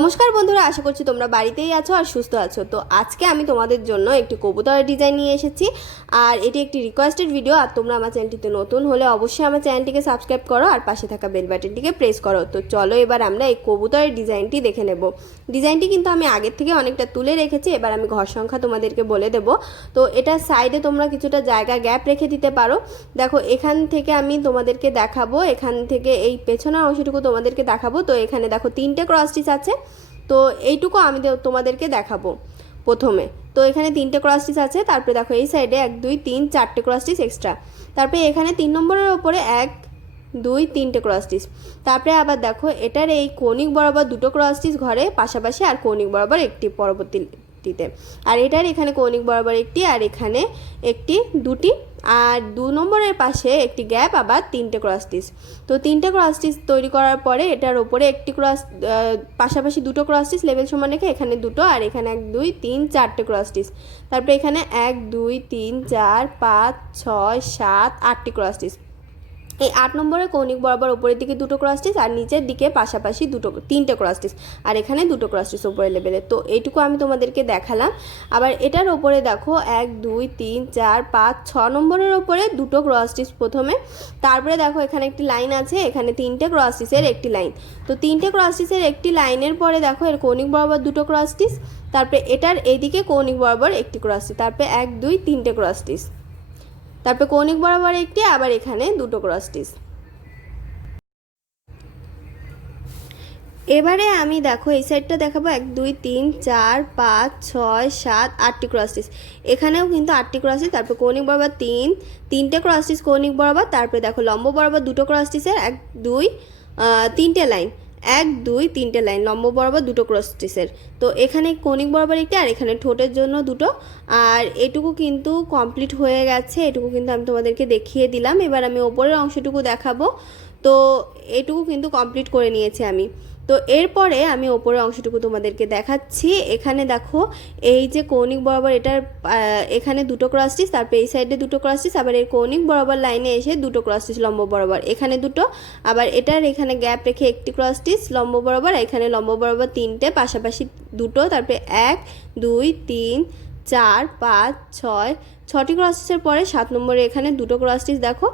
নমস্কার বন্ধুরা, আশা করছি তোমরা বাড়িতেই আছো আর সুস্থ আছো। তো আজকে আমি তোমাদের জন্য একটি কবুতরের ডিজাইন নিয়ে এসেছি, আর এটি একটি রিকোয়েস্টেড ভিডিও। আর তোমরা আমার চ্যানেলটিতে নতুন হলে অবশ্যই আমার চ্যানেলটিকে সাবস্ক্রাইব করো আর পাশে থাকা বেল বাটনটিকে প্রেস করো। তো চলো এবার আমরা এই কবুতরের ডিজাইনটি দেখে নেব। ডিজাইনটি কিন্তু আমি আগের থেকে অনেকটা তুলে রেখেছি, এবার আমি ঘর সংখ্যা তোমাদেরকে বলে দেব। তো এটা সাইডে তোমরা কিছুটা জায়গা গ্যাপ রেখে দিতে পারো। দেখো এখান থেকে আমি তোমাদেরকে দেখাবো, এখান থেকে এই পেছনের অংশটুকু তোমাদেরকে দেখাবো। তো এখানে দেখো 3টে ক্রস স্টিচ আছে, তো এইটুকু আমি তোমাদেরকে দেখাবো প্রথমে। তো এখানে 3টে ক্রস স্টিচ আছে, তারপরে দেখো এই সাইডে 1 2 3 4টে ক্রস স্টিচ এক্সট্রা, তারপরে এখানে 3 নম্বরের ওপরে 1 2 3টে ক্রস স্টিচ, তারপরে আবার দেখো এটার এই কৌণিক বরাবর 2টো ক্রস স্টিচ ঘরে পাশাপাশি আর কৌণিক বরাবর একটি পরবর্তীতে, আর এটার এখানে কৌণিক বরাবর একটি আর এখানে একটি দুটি, আর 2 নম্বরের পাশে একটি গ্যাপ, আবার 3টে ক্রস স্টিচ। তো 3টে ক্রস স্টিচ তৈরি করার পরে এটার ওপরে একটি পাশাপাশি 2টো ক্রস স্টিচ লেভেল সমান রেখে এখানে 2টো, আর এখানে 1 2 3 4টে ক্রস স্টিচ, তারপরে এখানে 1 2 3 4 5 6 7 8টি ক্রস স্টিচ। এই 8 নম্বরের কৌণিক বরাবর উপরের দিকে 2টো ক্রস স্টিচ আর নিচের দিকে পাশাপাশি 3টে ক্রস স্টিচ, আর এখানে 2টো ক্রস স্টিচ উপরের লেভেলে। তো এইটুকু আমি তোমাদেরকে দেখালাম। আবার এটার ওপরে দেখো 1 2 3 4 5 6 নম্বরের ওপরে 2টো ক্রস স্টিচ প্রথমে, তারপরে দেখো এখানে একটি লাইন আছে, এখানে 3টে ক্রস স্টিচের একটি লাইন। তো 3টে ক্রস স্টিচের একটি লাইনের পরে দেখো এর কৌণিক বরাবর 2টো ক্রস স্টিচ, তারপরে এটার এইদিকে কৌণিক বরাবর একটি ক্রস স্টিচ, তারপরে 1 2 3টে ক্রস স্টিচ, তারপরে কৌণিক বরাবর একটি, আবার এখানে 2টো ক্রস স্টিচ। এবারে আমি দেখো এই সাইডটা দেখাবো 1 2 3 4 5 6 7 8টি ক্রস স্টিচ, এখানেও কিন্তু 8টি ক্রস স্টিচ, তারপর কৌণিক বরাবর 3টে ক্রস স্টিচ কৌণিক বরাবর, তারপরে দেখো লম্ব বরাবর 2টো ক্রস স্টিচের 1 2 3টে লাইন, 1 2 3টে লাইন লম্ব বরাবর 2টো ক্রস স্টিচের। তো এখানে কৌণিক বরাবর একটি আর এখানে ঠোঁটের জন্য 2টো, আর এটুকু কিন্তু কমপ্লিট হয়ে গেছে। এটুকু কিন্তু আমি তোমাদেরকে দেখিয়ে দিলাম। এবার আমি ওপরের অংশটুকু দেখাবো। তো এটুকু কিন্তু কমপ্লিট করে নিয়েছি আমি। তো এরপরে আমি ওপরের অংশটুকু তোমাদেরকে দেখাচ্ছি। এখানে দেখো এই যে কৌণিক বরাবর এটার এখানে 2টো ক্রস স্টিচ, তারপরে এই সাইডে 2টো ক্রস স্টিচ, আবার এর কৌণিক বরাবর লাইনে এসে 2টো ক্রস স্টিচ লম্ব বরাবর, এখানে 2টো, আবার এটার এখানে গ্যাপ রেখে একটি ক্রস স্টিচ লম্ব বরাবর, এখানে লম্ব বরাবর 3টে পাশাপাশি 2টো, তারপরে 1 2 3 4 5 6টি ক্রস স্টিচের পরে 7 নম্বরে এখানে 2টো ক্রস স্টিচ দেখো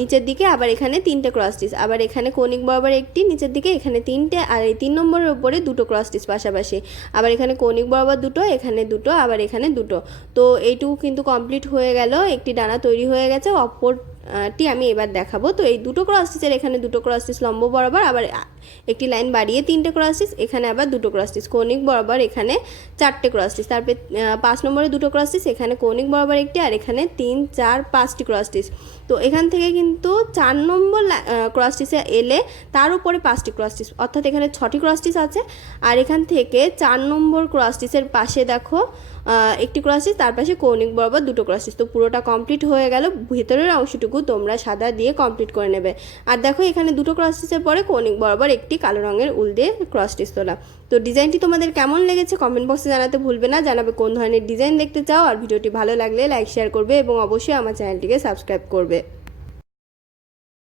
নিচের দিকে, আবার এখানে 3টে ক্রস স্টিচ, আবার এখানে কৌণিক বরাবর একটি নিচের দিকে, এখানে 3টে, আর এই 3 নম্বরের উপরে 2টো ক্রস স্টিচ পাশাপাশি, আবার এখানে কৌণিক বরাবর 2টো, এখানে 2টো, আবার এখানে 2টো। তো এইটুকু কিন্তু কমপ্লিট হয়ে গেল, একটি ডানা তৈরি হয়ে গেছে। অপরটি আমি এবার দেখাবো। তো এই 2টো ক্রস স্টিচের এখানে 2টো ক্রস স্টিচ লম্ব বরাবর, আবার একটি লাইন বাড়িয়ে 3টে ক্রস স্টিচ, এখানে আবার 2টো ক্রস স্টিচ কৌণিক বরাবর, এখানে 4টে ক্রস স্টিচ, তারপরে 5 নম্বরে 2টো ক্রস স্টিচ, এখানে কৌণিক বরাবর একটি, আর এখানে 3 4 5টি ক্রস স্টিচ। তো এখান থেকে কিন্তু 4 নম্বর ক্রস স্টিচে এলে তার উপরে 5টি ক্রস স্টিচ, অর্থাৎ এখানে 6টি ক্রস স্টিচ আছে, আর এখান থেকে 4 নম্বর ক্রস স্টিচের পাশে দেখো একটি ক্রস স্টিচ, তার পাশে কৌণিক বরাবর 2টো ক্রস স্টিচ। তো পুরোটা কমপ্লিট হয়ে গেল। ভিতরের অংশটুকু তোমরা সাদা দিয়ে কমপ্লিট করে নেবে। আর দেখো এখানে 2টো ক্রস স্টিচের পরে কৌণিক বরাবর একটি কালো রঙের উল দিয়ে ক্রস স্টিচ তোলা। তো ডিজাইনটি তোমাদের কেমন লেগেছে কমেন্ট বক্সে জানাতে ভুলবে না। জানাবে কোন ধরনের ডিজাইন দেখতে চাও, আর ভিডিওটি ভালো লাগলে লাইক শেয়ার করবে এবং অবশ্যই আমার চ্যানেলটিকে সাবস্ক্রাইব করবে।